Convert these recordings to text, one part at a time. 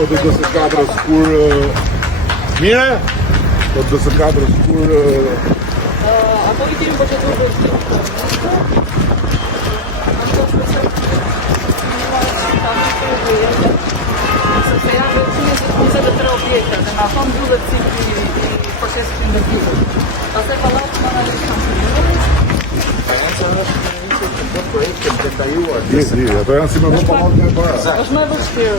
Po të DS4-s kur... Mire? Po të DS4-s kur... Ato I kemi procedur dhe sepse janë vetëme se 23 objekte dhe nga thonë duhet cikli I procesit investimit. Pastaj pallati në analizë ato janë si me më pamat me para. është më e vështirë.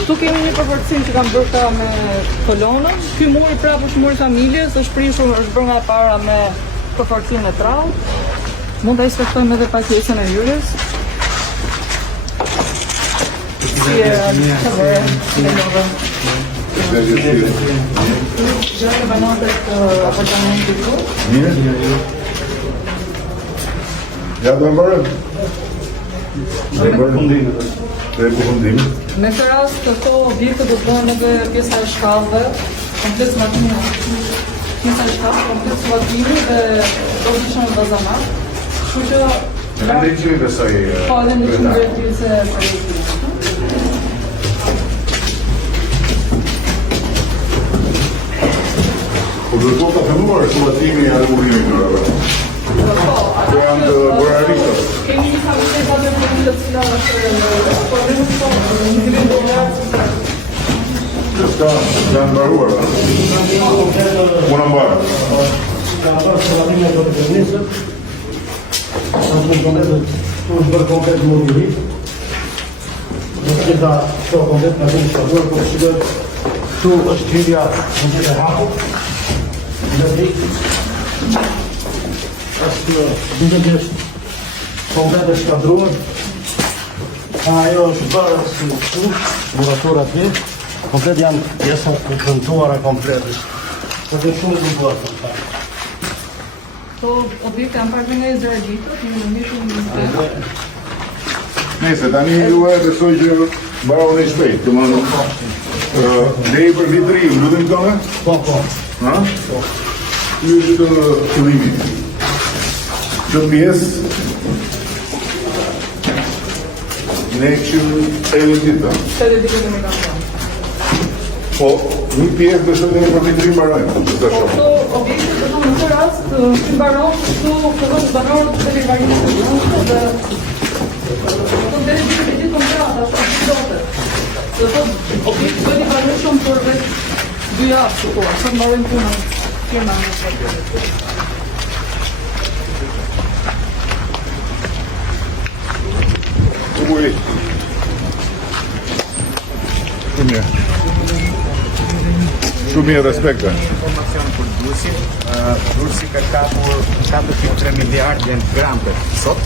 Ktu kemi një përvërtësim që kanë bërë këta me kolonën. Ky muri prapë është muri familjes, është prishur, është bërë nga e para me përforcim me trallë. Mund ta inspektojmë edhe paqesën e hyrjes. Ja do bërëm? Përfundim. Me këtë rast këto objekte do të bëhen edhe pjesa e shkallëve, kompleks matimi, pjesa e shkallëve, kompleks matimi dhe do të shënë bazanat. Kështu që Në ndryqimi besoj... po edhe ndryqimi drejtërisë e projektit. Po do të të filluar shkollatimi e rregullimi këtyre. Po janë të buraristët. Kemi një familje pa dhe të cila është po dhe nuk po një Janë mbaruar, Puna mbarë. Ka bërë shkollatimi e do të përnisët. Është bërë komplet mobilit. Në gjitha shto komplet në shumë shkaduar, por shqyre këtu është hyrja në gjithë e hapur. Në rikë. Është komplet e shkadruar. Ajo është bërë si këtu, muratura të vjetë. Komplet janë pjesën të këntuara kompletës. Dhe shumë të bërë. Këto objekte janë parë nga Izraelitot, në shumë në Nëse, tani ju e besoj që mbaroni në shpejt, të mënë... Lej për vitri, lutem këtone? Po. Ha? Ju është të qëllimi. Këtë pjesë... Ne këshim editita. Editita me kampionë. Po, një pjesë besoj dhe një për vitri mbarojnë. Këto objekte të në këtë rast, të mbaron, këtu përdo të banorët të delivarimit të gjënë dhe këto delivarimit të gjithë kontrata, është dote. Dhe të objekte të delivarimit shumë për vetë 2 javë që po, sot mbarojnë punën firma në shërë. Uj. Shumë mirë respekte. Informacion për Durrësin. Durrësi ka kapur 4.3 miliardë grante sot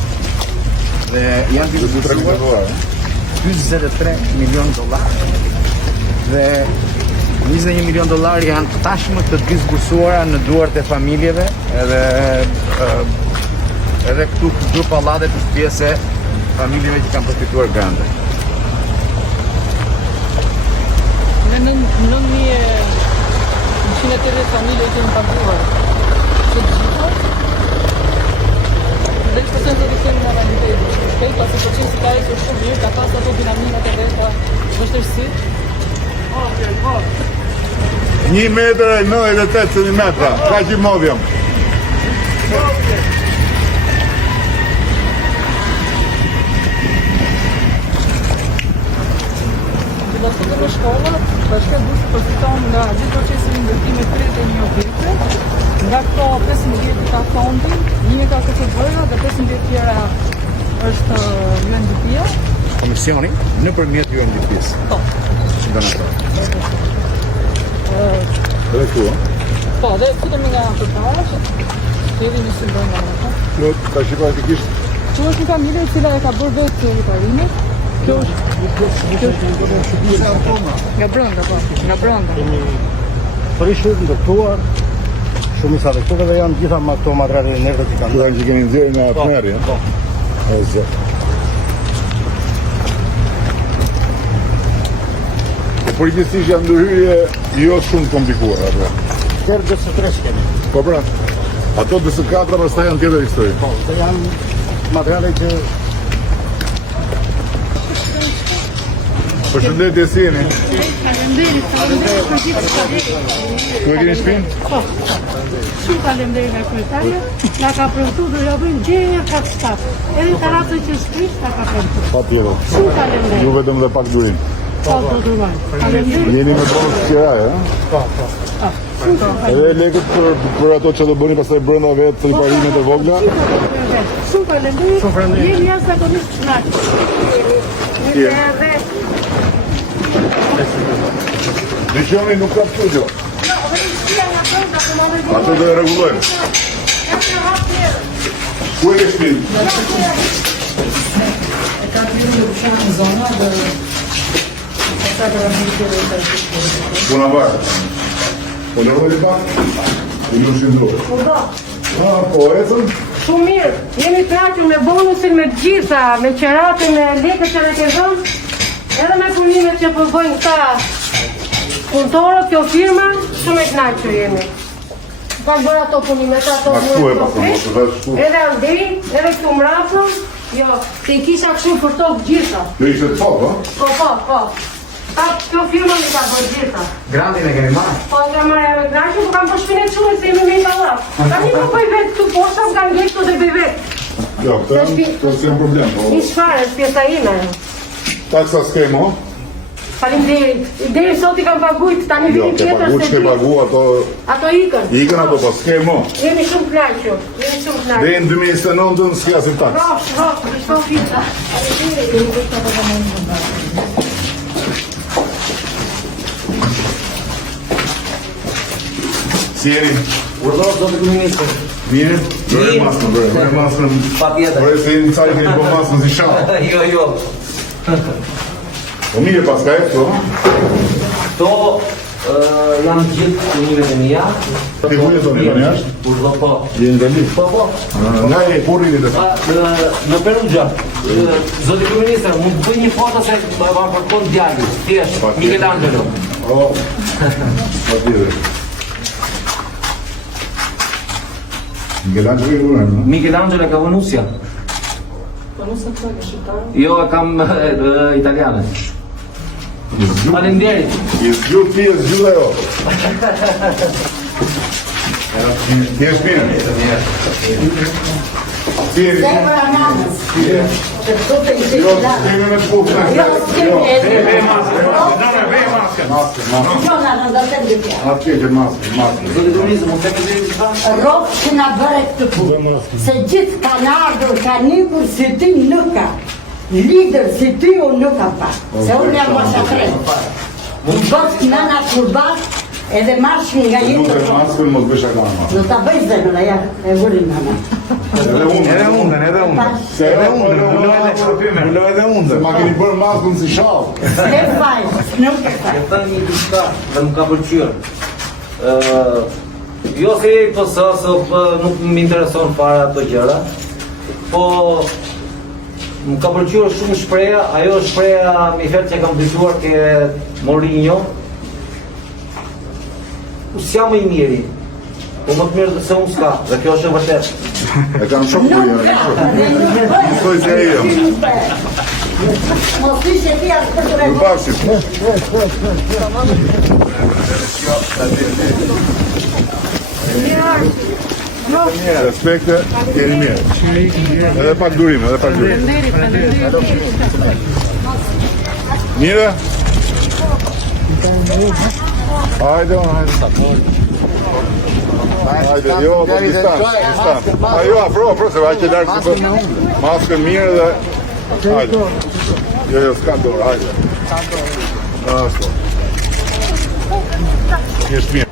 dhe janë distribuar 43 milion dollar dhe 21 milion dollar janë tashmë të disbursuara në duart e familjeve edhe këtu grup pallatet është pjesë e familjeve që kanë përfituar grante. Në 180 familje që në paguar që të gjitha dhe që përsen të kemi në realitetin shkej, pasi procesi ka e shumë mirë, ka pas ato dinamikat e veta vështërsi. 1,98 cm, ka që modhjam. Filosofët e shkollat, bashkë Durrësi përfiton nga gjithë procesi i investimit 31 objekte, nga këto 15 ka fondi, 1 ka KFB-ja dhe 15 tjera është UNDP-ja. Komisioni nëpërmjet UNDP-s. Po. Donator. Dhe ku, Po, dhe futemi nga përpara që kemi një sërbër nga mëta. Kjo, ta që praktikisht... Që është një familje e cila e ka bërë vetë riparimet. Kjo është nga brenda, po, nga brenda. Kemi prishur, ndërtuar, shumica të këtu dhe janë gjitha ma këto materiale nerve që kanë. Që keni nxjerrë nga Atmeri, ja? Po. O, zë. Përgjithsisht janë ndërhyrje jo shumë komplikuar, apo? Kërë DS3 kemi. Po pra, ato DS4 pastaj janë tjetër histori. Po, dhe janë materiale që Përshëndetje, si jeni? Faleminderit për gjithë shkallërit. Ku e keni shtëpinë? Po. Shumë faleminderit nga kryetaria. Na ka premtuar do ja bëjmë gjë kat staf. Edhe terrasën që shkrish ta ka premtuar. Patjetër. Shumë faleminderit. Ju vetëm dhe pak durim. Po do duam. Faleminderit. Jeni me bonus qiraj, ha? Edhe lekët për ato që do bëni pastaj brenda vetë të riparimet e vogla. Shumë faleminderit. Jeni jashtëzakonisht kënaqur. Dëgjoni, nuk ka pyetje. Ato do e rregullojmë. Ku e ke shtëpinë? Puna barë. Po lërojnë pak? U ju shindrojë. Po, ecëm? Shumë mirë. Jemi kënaqur me bonusin, me të gjitha, me qeratën, me lekët që ne kemi dhënë. Edhe me punimet që përbëjnë këta punëtorët, kjo firma, shumë e kënaqur jemi. Ka bërë ato punimet, ato edhe andej, edhe këtu mrapën, jo, se i kisha kështu për tokë gjitha. Kjo ishte të po? Po. Kjo firma mi ka bërë gjitha. Grantin e keni marrë? Po, nga marrë e me kënaqur, po kam përshpinet shumë se jemi me i talap. Ka një më bëj vetë këtu poshta, më kanë gjekë të dhe bëj vetë. Jo, këtë s'kem problem. Një shfarë, pjesa ime. Taksa s'kemo? Faleminderit. Deri sot i kam paguajt, tani Jo, vini ke tjetër pagu, se që ke pagu, ato ikën. ikën ato, po s'kemo. Jemi shumë kënaqur. Dhe në 2029 s'ka si taks. Rosh, shto fita. Si jeni? Urdhëro zotë kryeministër. Mirë? Bëre maskën. Patjetër. Bëre se jeni caj keni po maskën si shalë. Jo. Po mirë pas ka e këto? Këto janë gjithë punimet e mia. Ti ku jetoni, tani jashtë? Urdhëro po. Jeni në Berlin? Po. Nga e kur rini të ta? Në Perugja. Zotë kryeministër, mund të bëj një foto se ma përkon djali. Thjesht, Michelangelo. O, pa tjetër. Michelangelo i ruren, no? Michelangelo ka vënusja. Po nuk se të e shqiptarë. Jo, e kam italiane. Faleminderit. I zgjut ti, e zgjut ajo. Ti e shpinë? Ti e Jo, s'kemi me të pufë. Atë që maskë. Zotë kryeministër, mund të kemi diçka? Rokë që nga bërë këtë punë, se gjithë kanë ardhur, kanë nikur si ty nuk ka. Lider si ty unë nuk ka pa. Se unë jam mashatrej. Unë bëtë nëna kurbat edhe marshmi nga Nuk jetë e maskën, mos bësha ka maskë. Në ta bëjt dhe nëna, ja, e vurin nëna. Edhe unë. Se edhe unë. Ulo edhe unë. Se ma keni bërë maskën si shalë. Se faj, nuk e faj. E thënë një diçka dhe më ka pëlqyer. Jo se i pësë, nuk më intereson fare ato gjëra, po më ka pëlqyer shumë shpreha, ajo shpreha mi flet që kam dëgjuar ke Mourinho. S'jam më i miri, po më të mirë se unë s'ka, dhe kjo është e vërtet. E kam shok për jërë. Mësoj se e jam. Mos ishe ti ashtë për të Në regu. bashkë. Respekte, jeni mirë. Edhe pak durim. Mire? Hajde. Hajde, jo, do distancë. Jo, afro, se va që larkë se për maskën mirë dhe... Hajde. Jo, s'ka dorë, hajde. Ashtu. Jeshtë mirë.